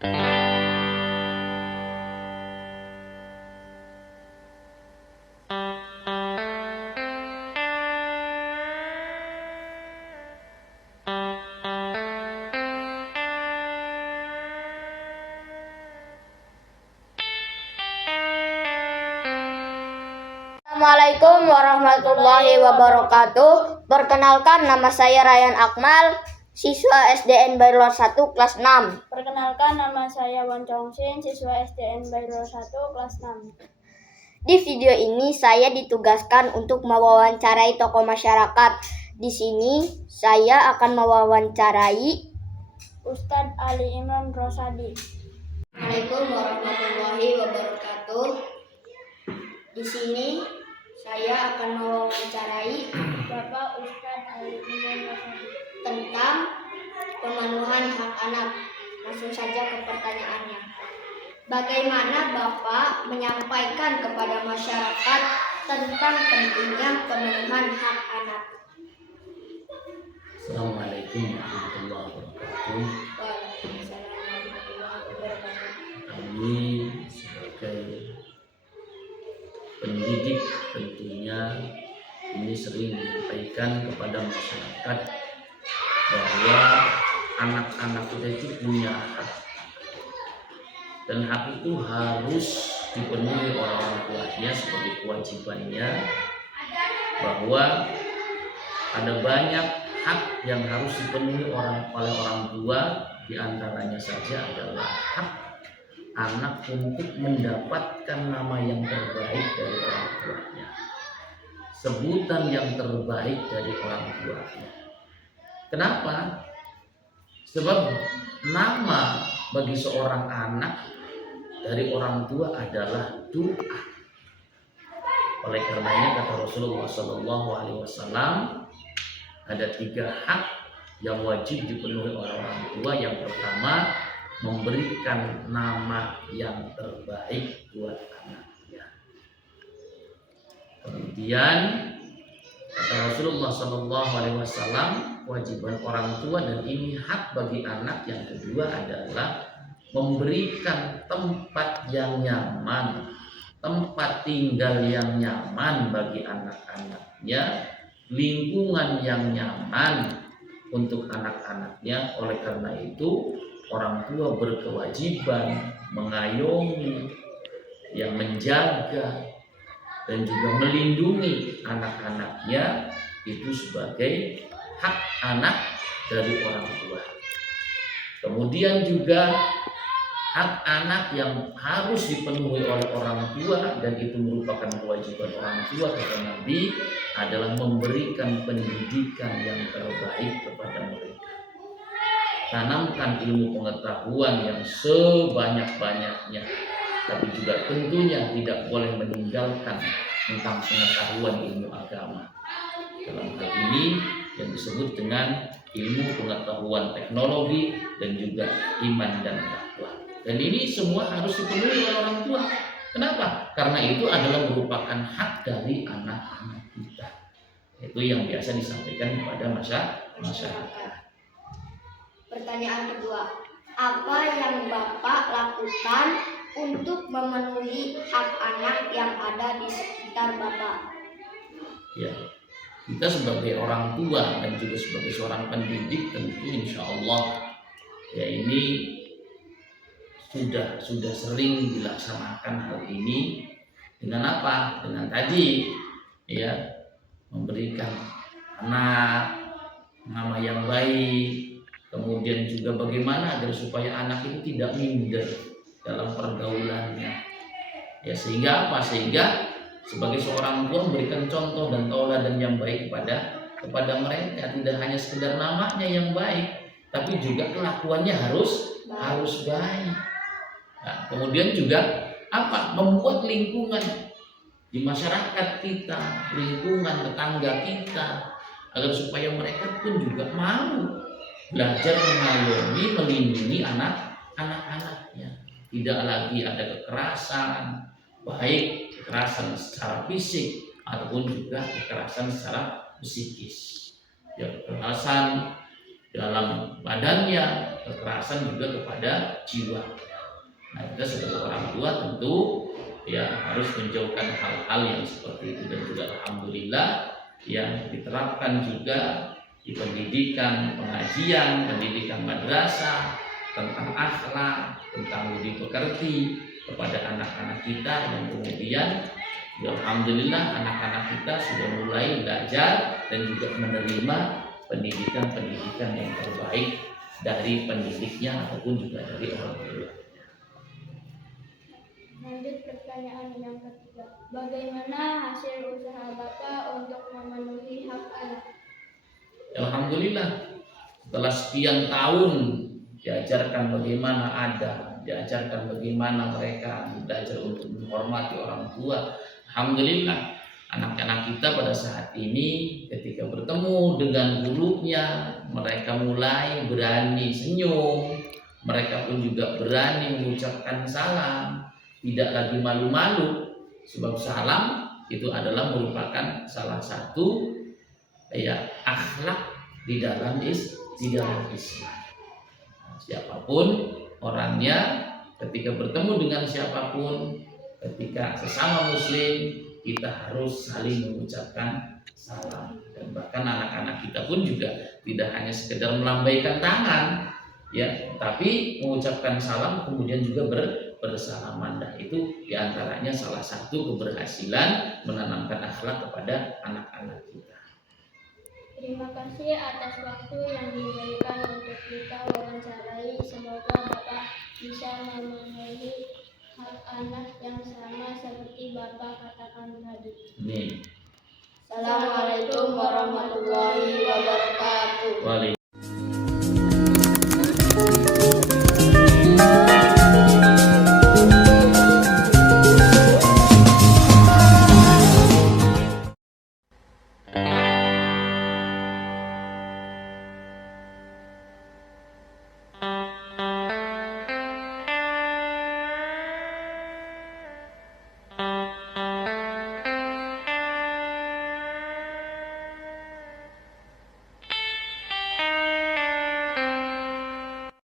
Assalamualaikum warahmatullahi wabarakatuh. Perkenalkan, nama saya Ryan Akmal, siswa SDN Bayrullah 1 kelas 6. Perkenalkan, nama saya Wan Chongsin, siswa SDN Bayrullah 1 kelas 6. Di video ini saya ditugaskan untuk mewawancarai tokoh masyarakat. Di sini saya akan mewawancarai Ustadz Ali Imran Rosadi. Assalamualaikum warahmatullahi wabarakatuh. Di sini saya akan mewawancarai Bapak Ustadz Ali Imran Rosadi tentang pemenuhan hak anak. Langsung saja ke pertanyaannya. Bagaimana Bapak menyampaikan kepada masyarakat tentang pentingnya pemenuhan hak anak? Assalamualaikum warahmatullahi wabarakatuh. Waalaikumsalam warahmatullahi wabarakatuh. Kami sebagai pendidik tentunya ini sering menyampaikan kepada masyarakat bahwa anak-anak kita itu punya hak, dan hak itu harus dipenuhi oleh orang tuanya sebagai kewajibannya, bahwa ada banyak hak yang harus dipenuhi oleh orang tua, diantaranya saja adalah hak anak untuk mendapatkan nama yang terbaik dari orang tuanya, sebutan yang terbaik dari orang tuanya. Kenapa? Sebab nama bagi seorang anak dari orang tua adalah doa. Oleh karenanya kata Rasulullah SAW, ada 3 hak yang wajib dipenuhi oleh orang tua. Yang pertama, memberikan nama yang terbaik buat anaknya. Kemudian kata Rasulullah SAW, kewajiban orang tua dan ini hak bagi anak yang kedua adalah memberikan tempat yang nyaman, tempat tinggal yang nyaman bagi anak-anaknya, lingkungan yang nyaman untuk anak-anaknya. Oleh karena itu orang tua berkewajiban mengayomi, yang menjaga dan juga melindungi anak-anaknya, itu sebagai hak anak dari orang tua. Kemudian juga hak anak yang harus dipenuhi oleh orang tua, dan itu merupakan kewajiban orang tua kata Nabi, adalah memberikan pendidikan yang terbaik kepada mereka. Tanamkan ilmu pengetahuan yang sebanyak-banyaknya, tapi juga tentunya tidak boleh meninggalkan tentang pengetahuan ilmu agama. Dalam hal ini yang disebut dengan ilmu pengetahuan teknologi dan juga iman dan takwa. Dan ini semua harus dipenuhi oleh orang tua. Kenapa? Karena itu adalah merupakan hak dari anak-anak kita. Itu yang biasa disampaikan kepada masyarakat. Pertanyaan kedua, apa yang Bapak lakukan untuk memenuhi hak anak yang ada di sekitar Bapak? Ya, kita sebagai orang tua dan juga sebagai seorang pendidik tentu insya Allah ya ini sudah sering dilaksanakan hal ini. Dengan apa? Dengan tadi ya, memberikan anak nama yang baik. Kemudian juga bagaimana agar supaya anak itu tidak minder dalam pergaulannya. Ya, sehingga apa? Sehingga sebagai seorang tua memberikan contoh dan tauladan yang baik kepada mereka. Tidak hanya sekedar namanya yang baik, tapi juga kelakuannya harus baik. Nah, kemudian juga apa? Membuat lingkungan di masyarakat kita, lingkungan tetangga kita, agar supaya mereka pun juga mau belajar mengayomi, melindungi anak-anaknya. Tidak lagi ada kekerasan, baik kekerasan secara fisik ataupun juga kekerasan secara psikis. Ya, kekerasan dalam badannya, kekerasan juga kepada jiwa. Nah, kita sebagai orang tua tentu ya harus menjauhkan hal-hal yang seperti itu, dan juga alhamdulillah yang diterapkan juga di pendidikan pengajian, pendidikan madrasah tentang akhlak, tentang budi pekerti kepada anak-anak kita, dan kemudian ya alhamdulillah anak-anak kita sudah mulai belajar dan juga menerima pendidikan-pendidikan yang terbaik dari pendidiknya ataupun juga dari orang tua. Lanjut pertanyaan yang ketiga. Bagaimana hasil usaha Bapak untuk memenuhi hak anak? Alhamdulillah setelah sekian tahun diajarkan bagaimana diajarkan bagaimana mereka belajar untuk menghormati orang tua. Alhamdulillah anak-anak kita pada saat ini ketika bertemu dengan gurunya, mereka mulai berani senyum, mereka pun juga berani mengucapkan salam, tidak lagi malu-malu, sebab salam itu adalah merupakan salah satu ya akhlak di dalam Islam. Siapapun orangnya, ketika bertemu dengan siapapun, ketika sesama muslim, kita harus saling mengucapkan salam. Dan bahkan anak-anak kita pun juga tidak hanya sekedar melambaikan tangan ya, tapi mengucapkan salam kemudian juga bersalaman. Nah, itu diantaranya salah satu keberhasilan menanamkan akhlak kepada anak-anak kita. Terima kasih atas waktu yang diberikan untuk kita wawancarai. Semoga Bapak bisa memenuhi hak anak yang sama seperti Bapak katakan tadi. Amin. Assalamualaikum warahmatullahi wabarakatuh.